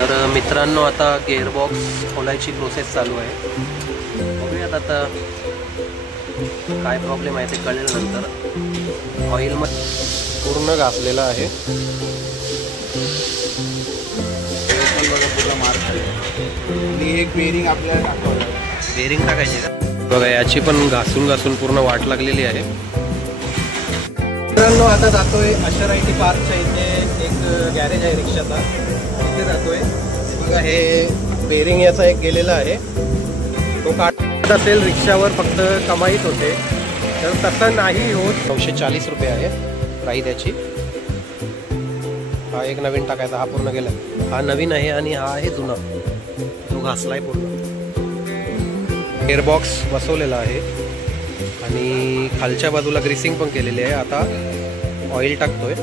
तर मित्रांनो, आता गिअरबॉक्स खोलायची प्रोसेस चालू आहे. बघूयात आता काय प्रॉब्लेम आहे ते कळेल नंतर. ऑइल मध्ये पूर्ण घासलेला आहे. पूर्ण मार्क आणि एक बेरिंग आपल्याला टाकावं. बेरिंग टाकायचे का बघा. याची पण घासून घासून पूर्ण वाट लागलेली आहे. मित्रांनो, आता जातोय अशराईटी पार्कच्या इथे. एक गॅरेज आहे रिक्षाचा, तिथे जातोय. बघा, हे बेरिंग याचा एक गेलेला आहे. तो काढत असेल रिक्षावर, फक्त कमाईत होते. तर तसं नाही होत. 940 रुपये आहे प्राईस याची. हा एक नवीन टाकायचा, हा पूर्ण गेला. हा नवीन आहे आणि हा आहे जुना, तो घासलाय पूर्ण. गिअरबॉक्स बसवलेला आहे आणि खालच्या बाजूला ग्रीसिंग पण केलेली आहे. आता ऑइल टाकतोय.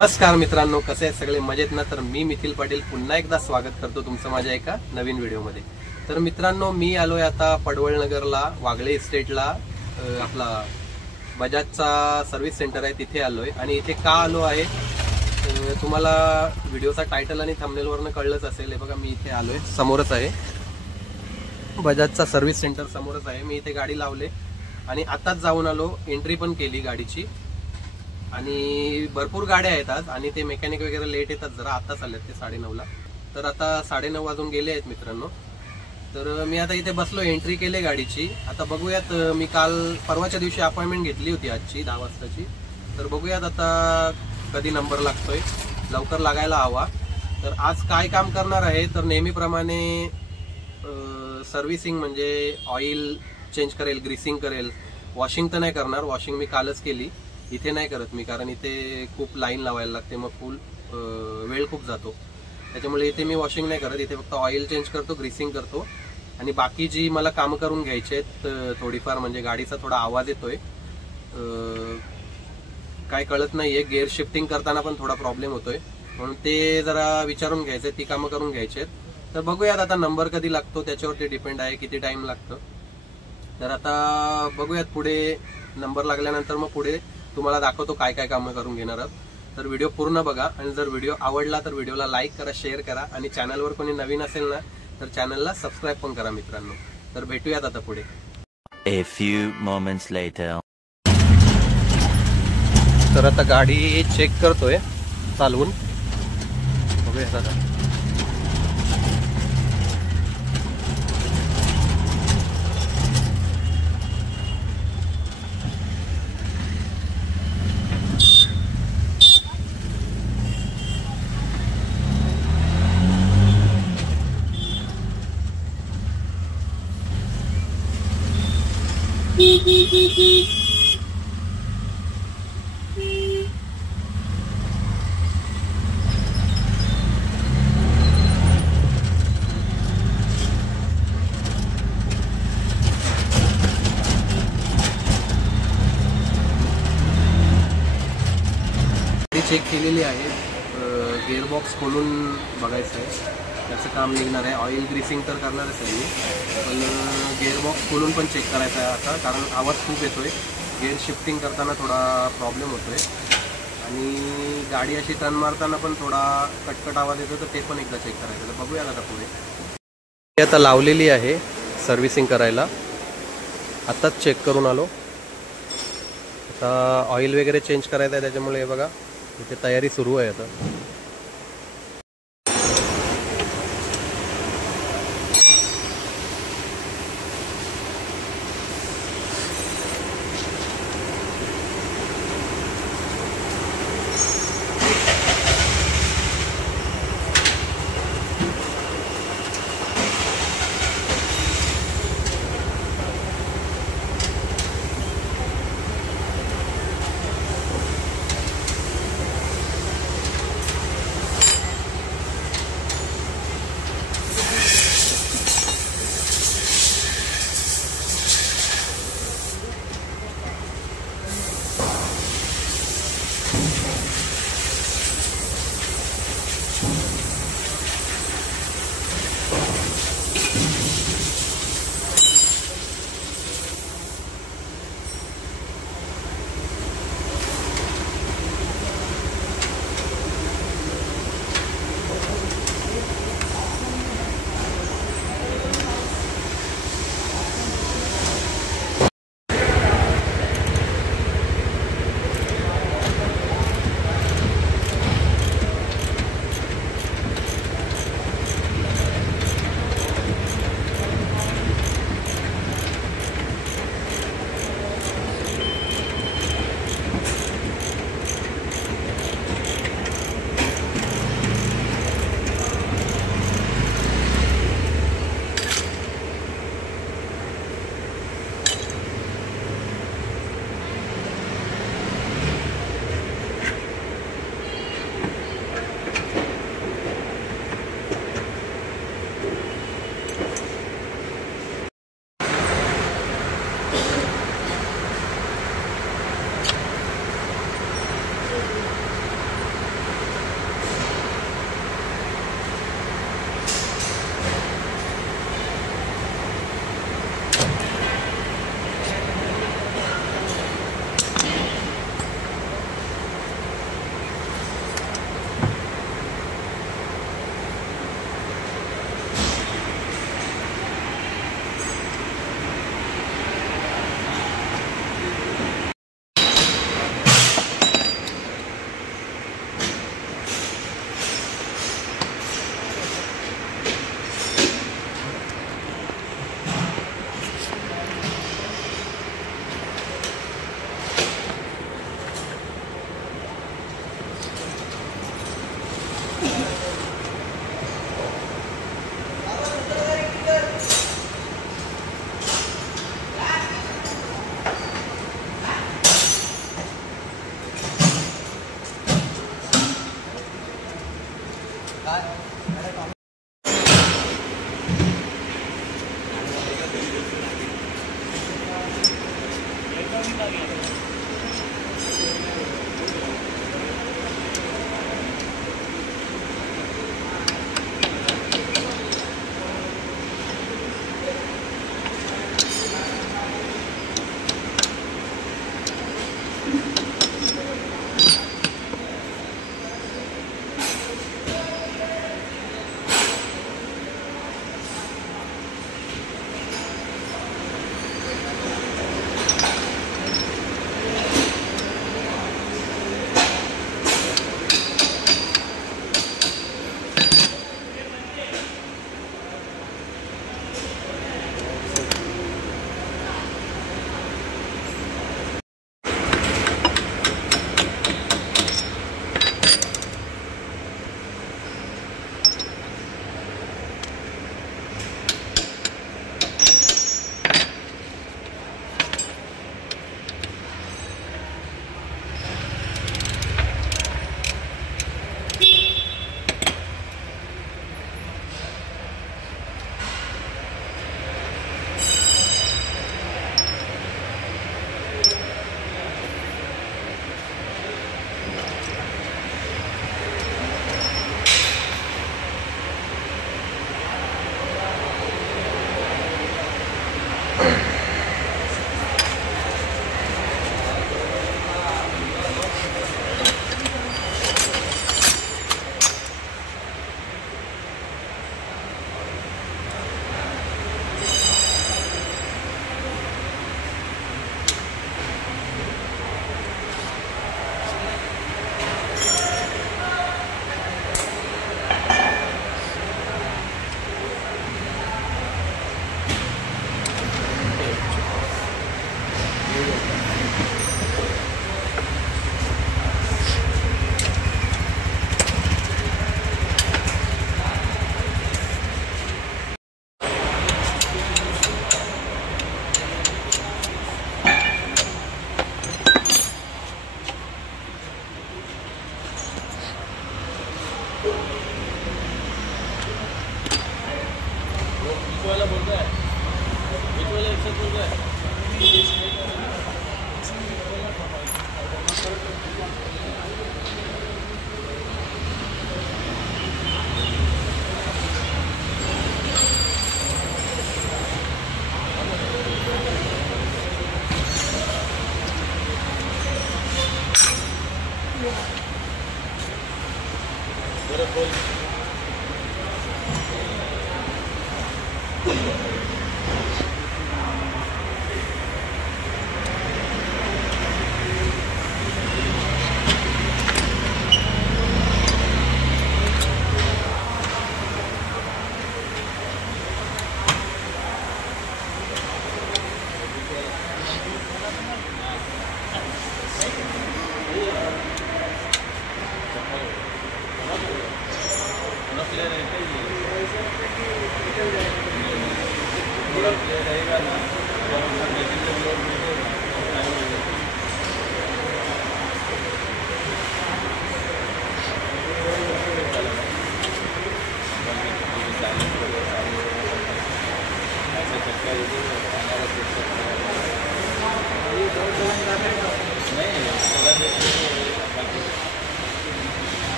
नमस्कार मित्रांनो, कसे आहेत सगळे? मजेत ना? तर मी मिथिल पाटील पुन्हा एकदा स्वागत करतो तुमचं माझ्या एका नवीन व्हिडिओमध्ये. तर मित्रांनो, मी आलोय आता पडवळनगरला, वागळे इस्टेटला. आपला बजाजचा सर्व्हिस सेंटर आहे, तिथे आलोय. आणि इथे का आलो आहे तुम्हाला व्हिडिओचा टायटल आणि थंबनेलवरनं कळलंच असेल. हे बघा, मी इथे आलोय, समोरच आहे बजाजचा सर्व्हिस सेंटर, समोरच आहे. मी इथे गाडी लावले आणि आताच जाऊन आलो. एंट्री पण केली गाडीची. आणि भरपूर गाड्या आहेत आज, आणि ते मेकॅनिक वगैरे लेट येतात जरा. आताच आलेत ते 9:30ला. तर आता 9:30 वाजून गेले आहेत मित्रांनो. तर मी आता इथे बसलो, एंट्री केली गाडीची. आता बघूयात, मी काल परवाच्या दिवशी अपॉइंटमेंट घेतली होती आजची 10 वाजताची. तर बघूयात आता कधी नंबर लागतोय. लवकर लागायला हवा. तर आज काय काम करणार आहे, तर नेहमीप्रमाणे सर्व्हिसिंग म्हणजे ऑइल चेंज करेल, ग्रीसिंग करेल. वॉशिंग तर नाही करणार, वॉशिंग मी कालच केली. इथे नाही करत मी, कारण इथे खूप लाईन लावायला लागते, मग फुल वेळ खूप जातो. त्याच्यामुळे इथे मी वॉशिंग नाही करत. इथे फक्त ऑइल चेंज करतो, ग्रीसिंग करतो. आणि बाकी जी मला कामं करून घ्यायची आहेत थोडीफार, म्हणजे गाडीचा थोडा आवाज येतोय, काय कळत नाहीये. गेअर शिफ्टिंग करताना पण थोडा प्रॉब्लेम होतोय, म्हणून ते जरा विचारून घ्यायचंय, ती कामं करून घ्यायची आहेत. तर बघूयात आता नंबर कधी लागतो त्याच्यावरती डिपेंड आहे, किती टाइम लागतं. तर आता बघूयात पुढे नंबर लागल्यानंतर मग पुढे तुम्हाला दाखवतो काय काय कामं करून घेणार आहोत. तर व्हिडिओ पूर्ण बघा. आणि जर व्हिडिओ आवडला तर व्हिडिओला लाईक करा, शेअर करा. आणि चॅनलवर कोणी नवीन असेल ना, तर चॅनलला सबस्क्राईब पण करा मित्रांनो. तर भेटूयात आता पुढे. A few moments later. तर आता गाडी चेक करतोय चालवून. बघूयात आता. चेक केलेली आहे. गिअरबॉक्स खोलून बघायचं आहे, त्याचं काम निघणार आहे. ऑइल ग्रीसिंग तर करणारच आहे मी, पण गिअरबॉक्स खोलून पण चेक करायचा आहे आता, कारण आवाज खूप येतोय. गिअर शिफ्टिंग करताना थोडा प्रॉब्लेम होतोय. आणि गाडी अशी टर्न मारताना पण थोडा कटकट आवाज येतो, तर ते पण एकदा चेक करायचं. तर बघूया आता पुढे. आता लावलेली आहे सर्व्हिसिंग करायला, आत्ताच चेक करून आलो. आता ऑइल वगैरे चेंज करायचं आहे, त्याच्यामुळे हे बघा इथे तयारी सुरू आहे आता.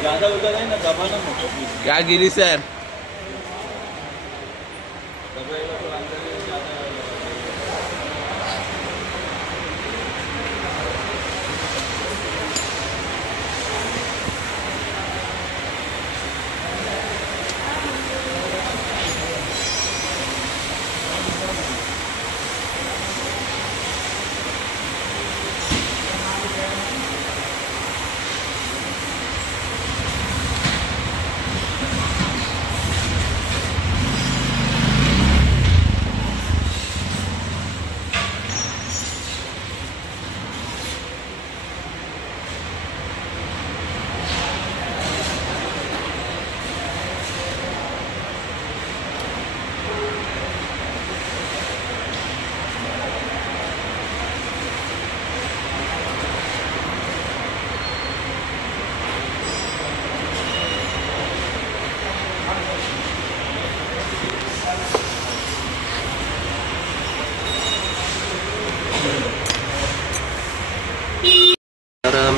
ज़्यादा उधर है ना दबाना मत। क्या गिरी सर? दबाएगा तो अंदर ज़्यादा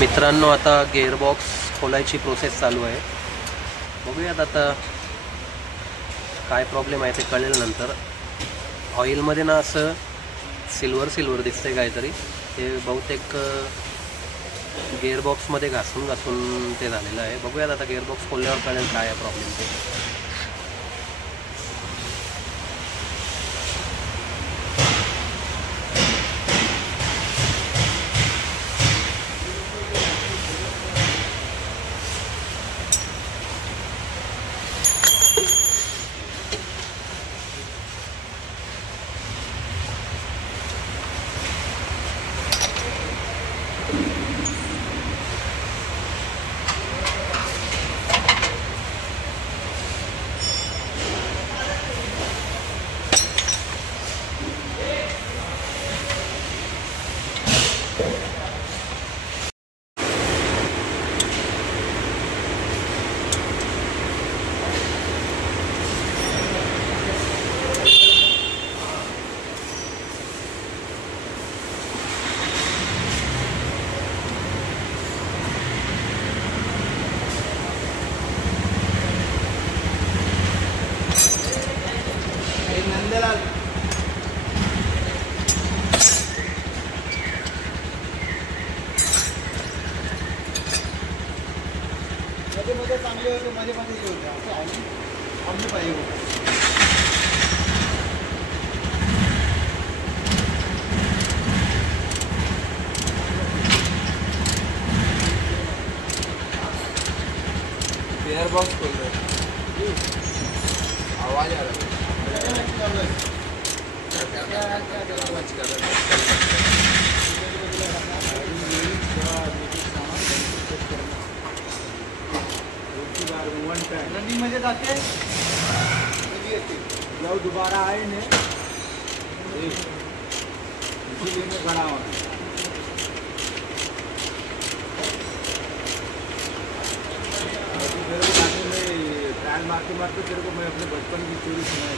मित्रांनो, आता गेअरबॉक्स खोलायची प्रोसेस चालू आहे. बघूयात आता काय प्रॉब्लेम आहे ते कळेल नंतर. ऑइलमध्ये ना असं सिल्वर दिसतंय काहीतरी. ते बहुतेक गेअरबॉक्समध्ये घासून ते झालेलं आहे. बघूयात आता गेअरबॉक्स खोलल्यावर कळेल काय आहे प्रॉब्लेम ते. मध्ये चांगले होते, मध्ये हे होते असं आणि आम्ही पाहिजे होतं. एयर बॉक्स खोल रहे, आवाज आ रहा है. रनिंग मध्ये जाते जब दोबारा आए ने इसीलिए मैं खड़ा हूँ. ट्रायल मारते तेरे को मैं अपने बचपन की स्टोरी सुनाई.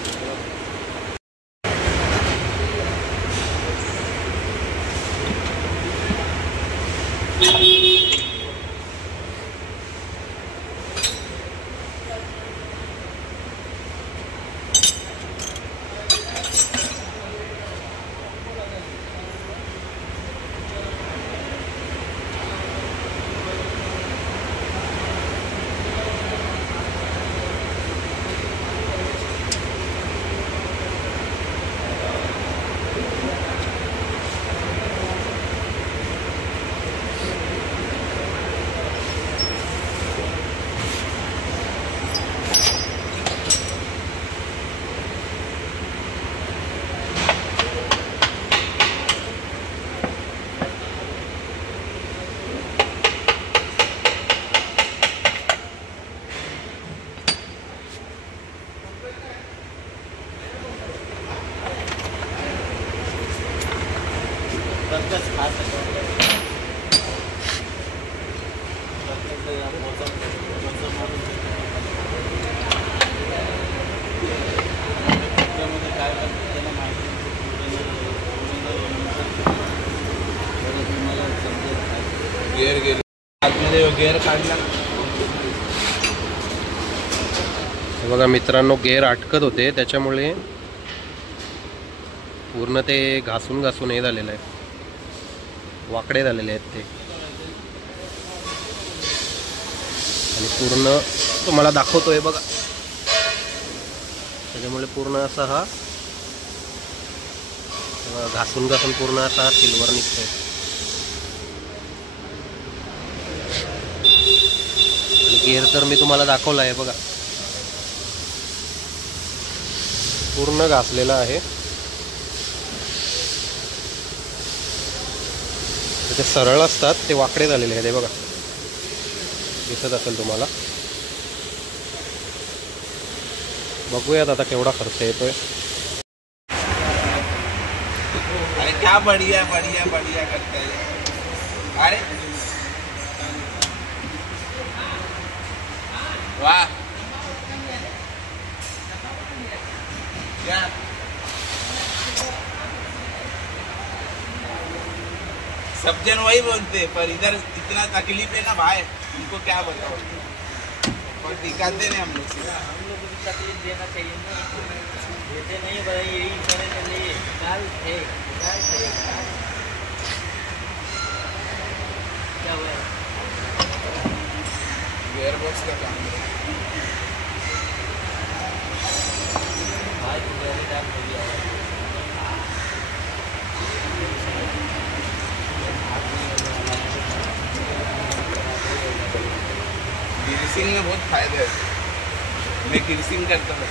गेअर काढला. बघा मित्रांनो, गेअर अटकत होते त्याच्यामुळे पूर्ण ते घासून हे झालेलं आहे, वाकडे झालेले आहेत ते. आणि पूर्ण तुम्हाला दाखवतोय बघा, त्याच्यामुळे पूर्ण असा हा घासून पूर्ण असा सिल्वर निघतोय. गेअर तर मी तुम्हाला दाखवला आहे बघा, पूर्ण घासलेला आहे. ते सरळ असतात, ते वाकडे झालेले आहेत. हे बघा, दिसत असेल तुम्हाला. बघूयात आता केवढा खर्च येतोय. अरे क्या बढ़िया बढ़िया बढ़िया करते हैं. अरे वाह क्या सब जन वही बोलते, पर इधर इतना तकलीफ है ना भाई, उनको क्या बताओ, और दिखाते नहीं हम लोग से। हम लोग को भी तकलीफ देना चाहिए ना, देते नहीं भाई, यही करे चलिए निकाल है क्या हुआ वेयरबॉक्स का काम है भाई, मेरे टाइम हो गया है। गिरसिंग में बहुत फायदा है, मैं गिरसिंग करता हूँ।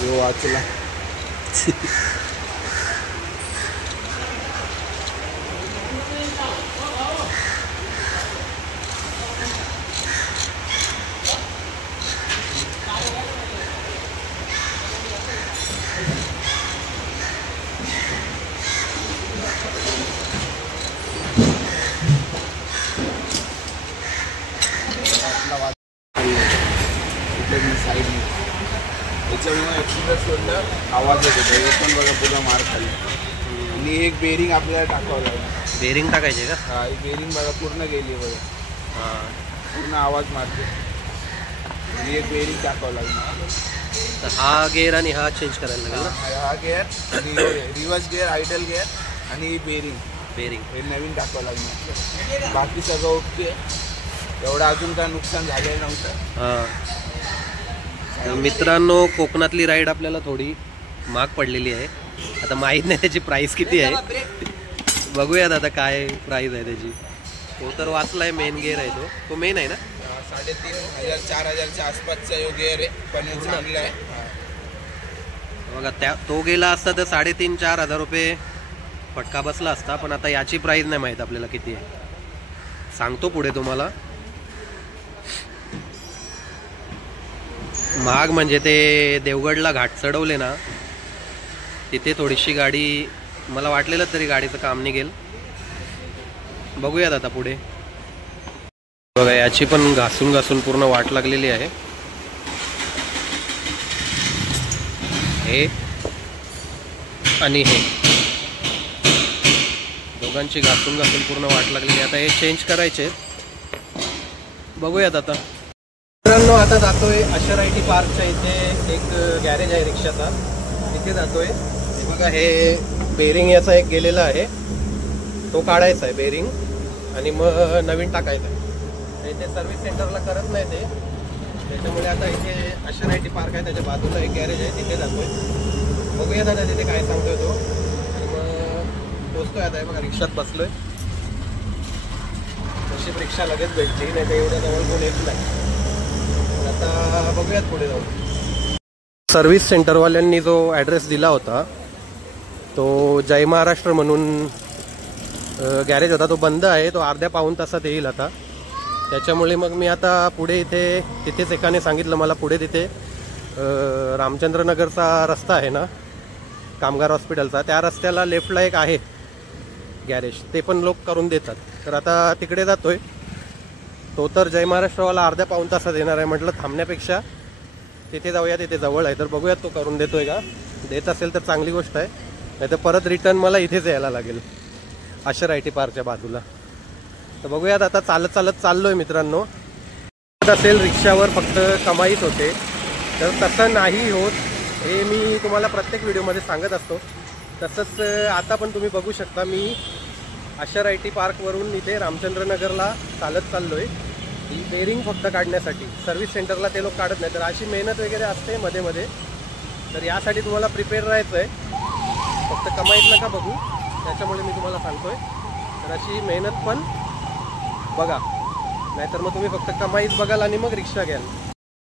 वो आचला साईड त्याच्यामुळे एक्सप्रेस सोडलं आवाज येतो, हे पण बघा पुढं मार खाली. आणि एक बेरिंग आपल्याला टाकावं लागेल. बेरिंग टाकायचे का? हा, ही बेरिंग बघा पूर्ण गेली बघा, हां. पूर्ण आवाज मारते. आणि एक बेरिंग टाकावं लागेल. तर हा गेअर आणि हा चेंज करायला लागेल ना? हा गेअर आणि रिव्हर्स गेअर, आयडल गेअर आणि बेरिंग हे नवीन टाकावं लागणार. बाकी सगळं ओके, एवढं अजून काय नुकसान झालेलं नव्हतं. हां. तर मित्रांनो, कोकणातली राईड आपल्याला थोडी महाग पडलेली आहे. आता माहीत नाही त्याची प्राईस किती आहे, बघूयात आता काय प्राईस आहे त्याची. तो तर वाचलाय, मेन गेअर आहे तो मेन आहे ना. 3,500-4,000च्या आसपासचा यो गेअर आहे, पण हे चांगलं आहे. बघा, तो गेला असता तर 3,500-4,000 रुपये फटका बसला असता, पण आता याची प्राईस नाही माहीत आपल्याला किती आहे. सांगतो पुढे तुम्हाला. महाग म्हणजे ते देवगडला घाट चढवले ना, तिथे थोडीशी गाडी, मला वाटलेलं तरी गाडीचं काम निघेल. बघूयात आता पुढे. बघा, याची पण घासून घासून पूर्ण वाट लागलेली आहे. हे आणि हे दोघांची घासून घासून पूर्ण वाट लागलेली. आता हे चेंज करायचे, बघूयात आता. मित्रांनो, आता जातोय अशर IT पार्कच्या इथे. एक गॅरेज आहे रिक्षाचा, तिथे जातोय. बघा, हे बेरिंग याचा एक गेलेला आहे, तो काढायचा आहे बेरिंग आणि मग नवीन टाकायचा आहे. इथे सर्व्हिस सेंटरला करत नाही ते, त्याच्यामुळे आता इथे अशर IT पार्क आहे, त्याच्या बाजूला एक गॅरेज आहे, तिथे जातोय. बघूया दादा तिथे काय सांगतोय तो, आणि मग पोचतोय. आता बघा, रिक्षात बसलोय. तशी रिक्षा लगेच भेटली, नाही तर एवढ्या जवळ कोण येत नाही. आता बघूयात पुढे जाऊन. सर्व्हिस सेंटरवाल्यांनी जो ॲड्रेस दिला होता, तो जय महाराष्ट्र म्हणून गॅरेज होता, तो बंद आहे. तो अर्ध्या पाऊण तासात येईल आता. त्याच्यामुळे मग मी आता पुढे तिथेच एकाने सांगितलं मला, पुढे तिथे रामचंद्रनगरचा रस्ता आहे ना, कामगार हॉस्पिटलचा, त्या रस्त्याला लेफ्टला एक आहे गॅरेज, ते पण लोक करून देतात. तर आता तिकडे जातोय. तो तर जय महाराष्ट्रवाला अर्ध्या पाऊण तासात येणार आहे. म्हटलं थांबण्यापेक्षा तिथे जाऊया, तिथे जवळ आहे. तर बघूयात तो करून देतोय का. देत असेल तर चांगली गोष्ट आहे, नाही तर परत रिटर्न मला इथेच यायला लागेल, अशर IT पार्कच्या बाजूला. तर बघूयात आता. चालत चालत चाललोय मित्रांनो. असेल रिक्षावर फक्त कमाईच होते, तर तसं नाही होत, हे मी तुम्हाला प्रत्येक व्हिडिओमध्ये सांगत असतो. तसंच आता पण तुम्ही बघू शकता, मी अशर IT पार्कवरून इथे रामचंद्रनगरला चालत चाललोय. ही बेरिंग फक्त काढण्यासाठी. सर्व्हिस सेंटरला ते लोक काढत नाही, तर अशी मेहनत वगैरे असते मध्ये मध्ये. तर यासाठी तुम्हाला प्रिपेअर राहायचं आहे, फक्त कमाईत नका बघू, त्याच्यामुळे मी तुम्हाला सांगतोय. तर अशी मेहनत पण बघा, नाहीतर मग तुम्ही फक्त कमाईच बघाल आणि मग रिक्षा घ्याल.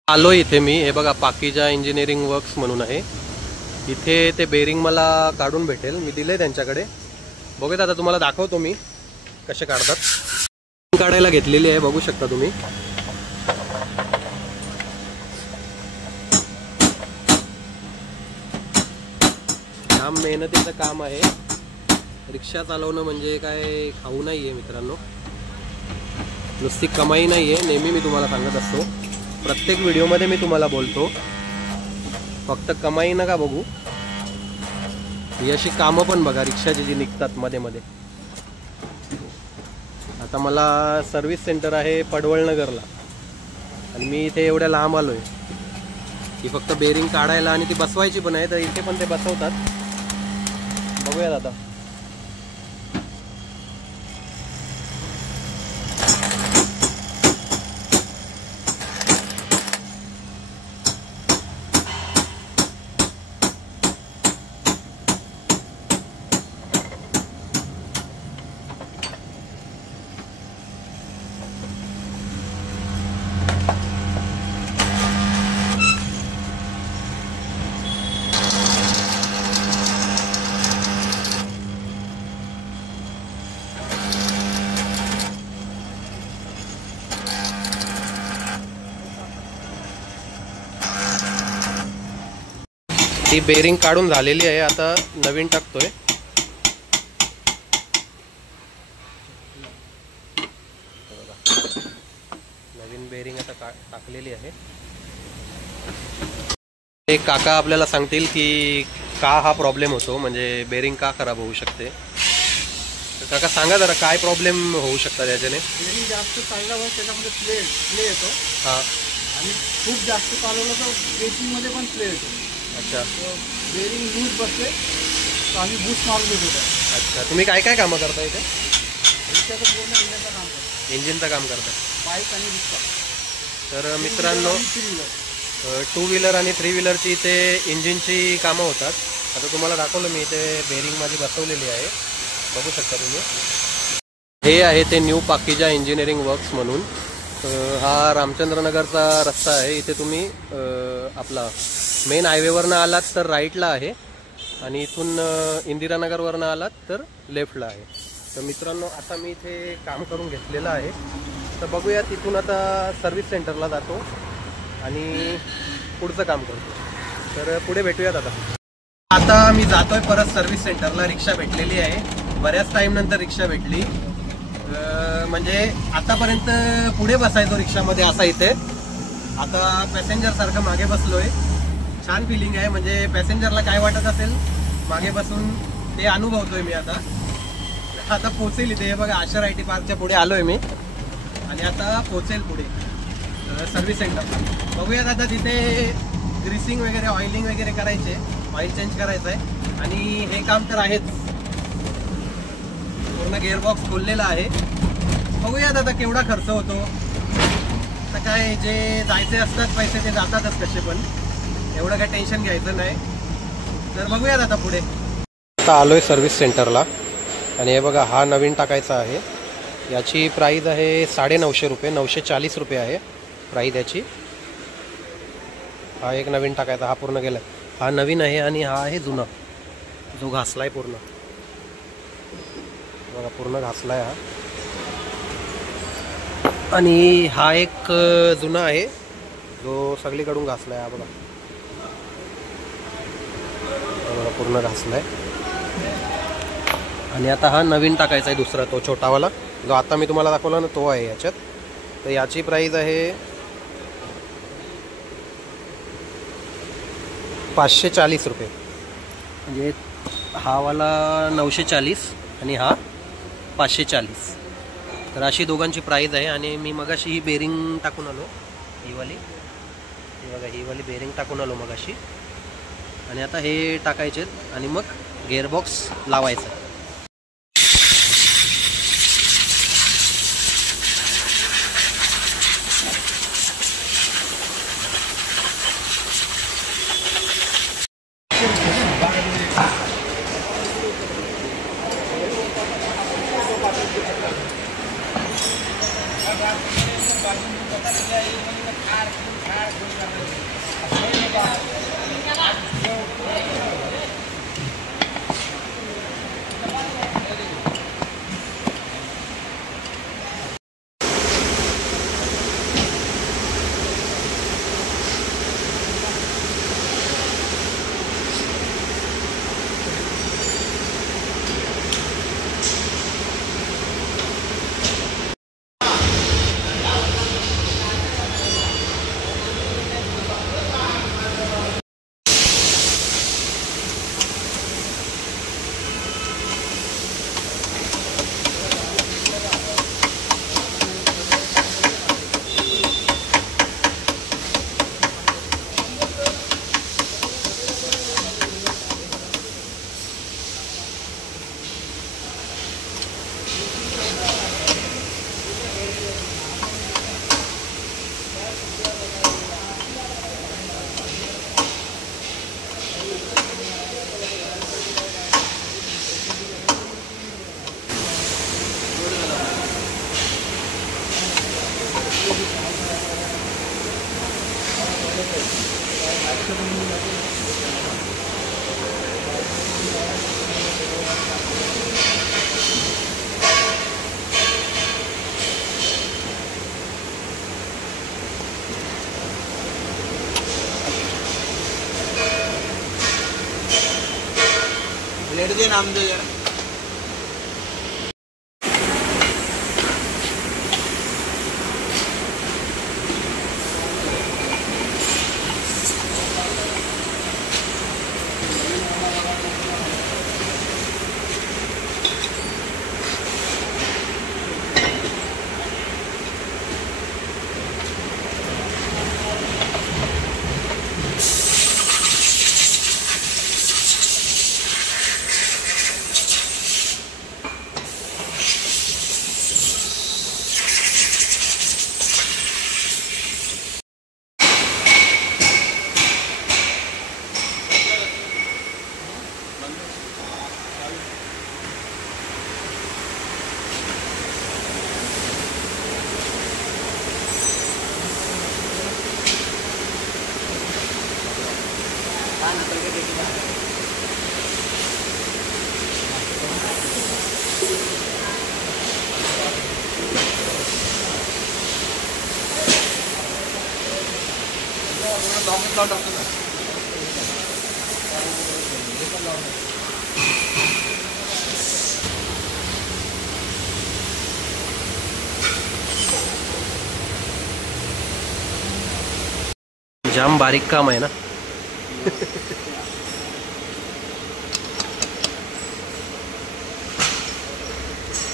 आलो इथे मी. हे बघा, पाकीजा इंजिनिअरिंग वर्क्स म्हणून आहे. इथे ते बेरिंग मला काढून भेटेल, मी दिले त्यांच्याकडे. बघूयात आता, तुम्हाला दाखवतो मी कसे काढतात. काढायला घेतलेली आहे, बघू शकता तुम्ही. जाम मेहनतीचं काम आहे. रिक्षा चालवणं म्हणजे काय खाऊ नाही आहे मित्रांनो, नुसती कमाई नाही आहे. नेहमी मी तुम्हाला सांगत असतो, प्रत्येक व्हिडिओमध्ये मी तुम्हाला बोलतो, फक्त कमाई नका बघू, ही अशी कामं पण बघा रिक्षाची जी निघतात मध्ये मध्ये. आता मला सर्व्हिस सेंटर आहे पडवळनगरला आणि मी इथे एवढ्या लांब आलोय की फक्त बेरिंग काढायला आणि ती बसवायची पण आहे. तर इथे पण ते बसवतात, बघूयात आता. ती बेरिंग काढून झालेली आहे, आता नवीन टाकतोय. नवीन बेरिंग आता टाकलेली आहे. एक काका आपल्याला सांगतील की का हा प्रॉब्लेम होतो, म्हणजे बेरिंग का खराब होऊ शकते. तर काका सांगा जरा काय प्रॉब्लेम होऊ शकतात याच्याने. बेरिंग जास्त चालल्यावर त्याच्यामध्ये प्ले येतो. हा, आणि खूप जास्त चालवलं तर बेसिंगमध्ये पण प्ले येतो. अच्छा. बेरिंग लूज बसते तर आम्ही बूस्ट मारून देतो. अच्छा, तुम्ही काय काय कामं करता इथे. रिक्षाचं पूर्ण इंजिनचं काम करतो, इंजिनचं काम करता. बाईक आणि रिक्षा. तर मित्रांनो, टू व्हीलर आणि थ्री व्हीलरची इथे इंजिनची कामं होतात. आता तुम्हाला दाखवलं मी, इथे बेरिंग माझी बसवलेली आहे, बघू शकता तुम्ही. हे आहे ते न्यू पाकीजा इंजिनिअरिंग वर्क्स म्हणून. हा रामचंद्रनगरचा रस्ता आहे. इथे तुम्ही आपला मेन हायवेवरनं आलात तर राईटला आहे आणि इथून इंदिरानगरवरनं आलात तर लेफ्टला आहे. तर मित्रांनो, आता मी इथे काम करून घेतलेलं आहे. तर बघूया, तिथून आता सर्व्हिस सेंटरला जातो आणि पुढचं काम करतो. तर पुढे भेटूयात. आता मी जातोय परत सर्व्हिस सेंटरला. रिक्षा भेटलेली आहे, बऱ्याच टाईम नंतर रिक्षा भेटली. म्हणजे आतापर्यंत पुढे बसायचो रिक्षामध्ये असा, इथे आता पॅसेंजर सारखं मागे बसलोय. छान फिलिंग आहे, म्हणजे पॅसेंजरला काय वाटत असेल मागे बसून ते अनुभवतोय मी. आता पोचेल इथे. हे बघा, आशर IT पार्कच्या पुढे आलोय मी आणि आता पोचेल पुढे सर्व्हिस सेंटर. बघूयात आता. तिथे ग्रीसिंग वगैरे, ऑइलिंग वगैरे करायचे, ऑइल चेंज करायचं आहे आणि हे काम तर आहेच. पूर्ण गिअरबॉक्स खोललेला आहे. बघूयात आता केवढा खर्च होतो. आता काय, जे जायचे असतात पैसे ते जातातच कसे पण, एवढं काय टेन्शन घ्यायचं नाही. तर बघूयात आता पुढे. आता आलोय सर्व्हिस सेंटरला आणि हे बघा, हा नवीन टाकायचा आहे. याची प्राईस आहे 950 रुपये, 940 रुपये आहे प्राईस याची. हा एक नवीन टाकायचा, हा पूर्ण गेलाय. हा नवीन आहे आणि हा आहे जुना, जो घासलाय पूर्ण. बघा, पूर्ण घासलाय हा. आणि हा एक जुना आहे जो सगळीकडून घासलाय. हा बघा, पूर्ण घासलाय. आणि आता हा नवीन टाकायचा आहे दुसरा, तो छोटावाला जो आता मी तुम्हाला दाखवला ना, तो आहे याच्यात. तर याची प्राईस आहे 540 रुपये. म्हणजे हा वाला 940 आणि हा 540. तर अशी दोघांची प्राईस आहे. आणि मी मगाशी ही बेरिंग टाकून आलो, ही वाली. हे बघा, ही वाली बेरिंग टाकून आलो मगाशी. आणि आता हे टाकायचे आणि मग गिअरबॉक्स लावायचा. प्लेट दे ना आमचं जरा. जाम बारीक काम आहे ना.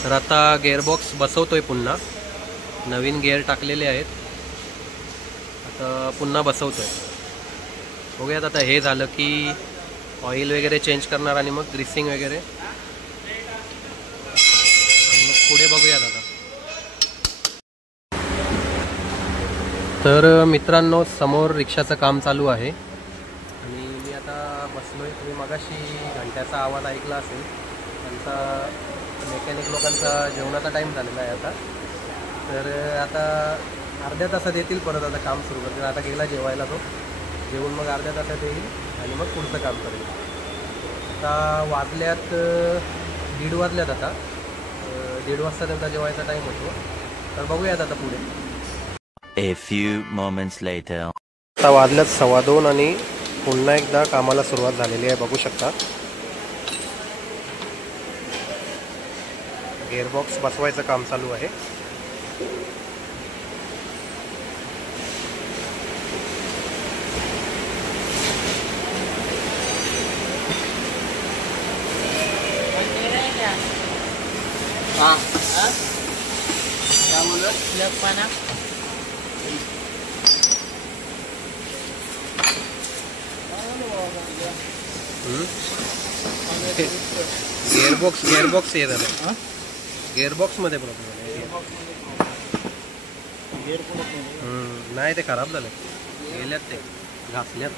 तर आता गेअरबॉक्स बसवतोय पुन्हा. नवीन गेअर टाकलेले आहेत, आता पुन्हा बसवतोय. बघूयात आता हे झालं की ऑइल वगैरे चेंज करणार आणि मग ग्रीसिंग वगैरे आणि मग पुढे बघूयात आता. तर मित्रांनो, समोर रिक्षाचं काम चालू आहे आणि मी आता बसलोय. तुम्ही मगाशी घंट्याचा आवाज ऐकला असेल. त्यांचा मेकॅनिक लोकांचा जेवणाचा टाईम झालेला आहे आता. तर आता अर्ध्या तासात येतील, परत आता काम सुरू करतील. आता गेला जेवायला तो, जेवून मग अर्ध्या तासात येईल आणि मग पुढचं काम करेल. आता वाजल्यात 1:30 वाजल्यात. आता 1:30 वाजता त्यांचा जेवायचा टाईम होतो. तर बघूयात आता पुढे. A few moments later. आता वाजल्यात 2:15 आणि पुन्हा एकदा कामाला सुरुवात झालेली आहे. बघू शकता गेअरबॉक्स बसवायचं काम चालू आहे. हां काय बोलत पाना गेअरबॉक्स हे झालं. गेअरबॉक्समध्ये प्रॉब्लेम आहे. नाही, ते खराब झालं. गेल्यात ते घासल्यात.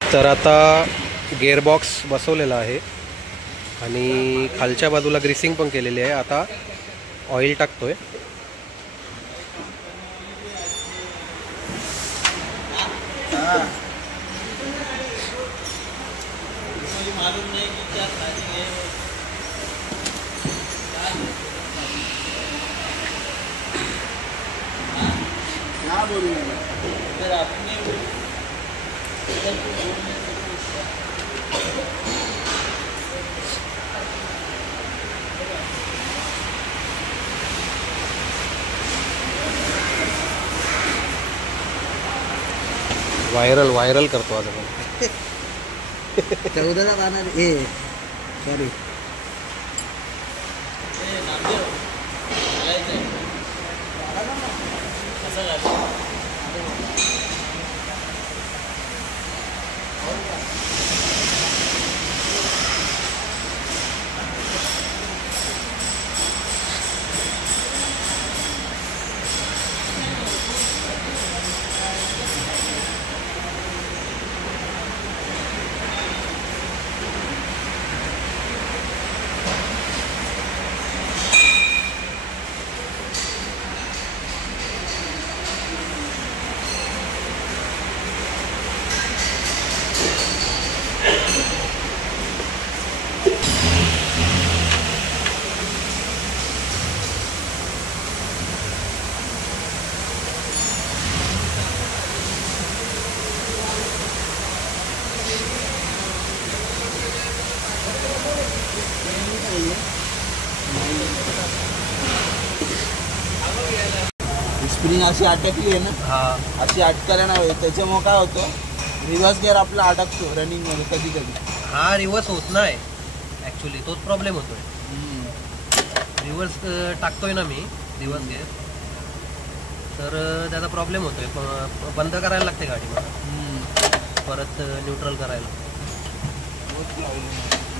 तर आता गेअरबॉक्स बसवलेला आहे आणि खालच्या बाजूला ग्रीसिंग पण केलेली आहे. आता ऑइल टाकतोय. मालूम नहीं कि क्या खानी है. क्या बोलूँ फिर अपने इधर को बोलने से व्हायरल करतो आज आपण. 14ला जाणार ए सॉरी नामदेव घालायचं असं घाल. स्प्रिंग अशी अटकली आहे ना, हा अशी अटकायला नाही होत. त्याच्यामुळे काय होतं, रिव्हर्स गिअर आपला अडकतो रनिंगमध्ये कधी कधी. हा रिव्हर्स होत नाही ॲक्च्युली, तोच प्रॉब्लेम होतोय. रिव्हर्स टाकतोय ना मी रिव्हर्स गिअर, तर त्याचा प्रॉब्लेम होतोय. बंद करायला लागते गाडी मला, परत न्यूट्रल करायला.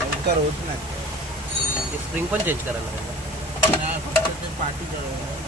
लवकर होत नाही. ते स्प्रिंग पण चेंज करायला लागेल. नाही, फक्त ते पाठी करायला.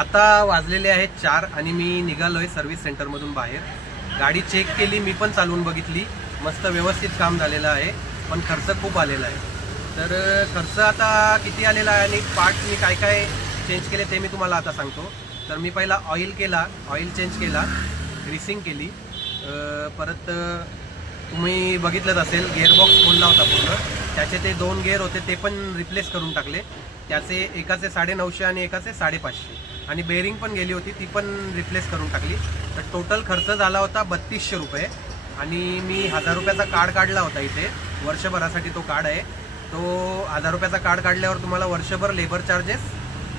आता वाजलेले आहेत 4 आणि मी निघालोय सर्व्हिस सेंटरमधून बाहेर. गाडी चेक केली, मी पण चालवून बघितली, मस्त व्यवस्थित काम झालेलं आहे, पण खर्च खूप आलेला आहे. तर खर्च आता किती आलेला आहे आणि पार्ट मी काय काय चेंज केले ते मी तुम्हाला आता सांगतो. तर मी पहिला ऑइल चेंज केला, ग्रीसिंग केली, परत तुम्ही बघितलंच असेल गिअरबॉक्स खोलला होता पूर्ण, त्याचे ते 2 गिअर होते ते पण रिप्लेस करून टाकले. त्याचे एकाचे 950 आणि एकाचे 550, आणि बेरिंग पण गेली होती ती पण रिप्लेस करून टाकली. तर टोटल खर्च झाला होता 3200 रुपये. आणि मी 1000 रुपयाचा कार्ड काढला होता इथे, वर्षभरासाठी तो कार्ड आहे. तो 1000 रुपयाचा कार्ड काढल्यावर तुम्हाला वर्षभर लेबर चार्जेस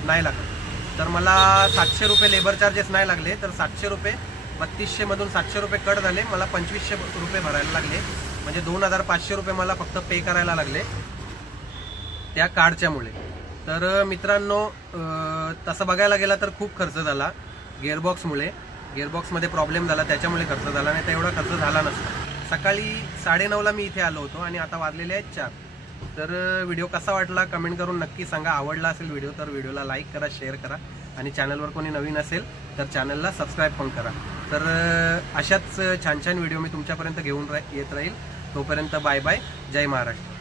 नाही लागत. तर मला 700 रुपये लेबर चार्जेस नाही लागले, तर 700 रुपये 3200 मधून 700 रुपये कट झाले, मला 2500 रुपये भरायला लागले. म्हणजे 2500 रुपये मला फक्त पे करायला लागले त्या कार्डच्यामुळे. तर मित्रांनो, तसं बघायला गेला तर खूप खर्च झाला गिअरबॉक्समुळे. गिअरबॉक्समध्ये प्रॉब्लेम झाला त्याच्यामुळे खर्च झाला, नाही तर एवढा खर्च झाला नसता. सकाळी 9:30ला मी इथे आलो होतो आणि आता वाजलेले आहेत 4. तर व्हिडिओ कसा वाटला कमेंट करून नक्की सांगा. आवडला असेल व्हिडिओ तर व्हिडिओला लाईक करा, शेअर करा, आणि चॅनलवर कोणी नवीन असेल तर चॅनलला सबस्क्राईब पण करा. तर अशाच छान छान व्हिडिओ मी तुमच्यापर्यंत घेऊन येत राहील. तोपर्यंत बाय बाय, जय महाराष्ट्र.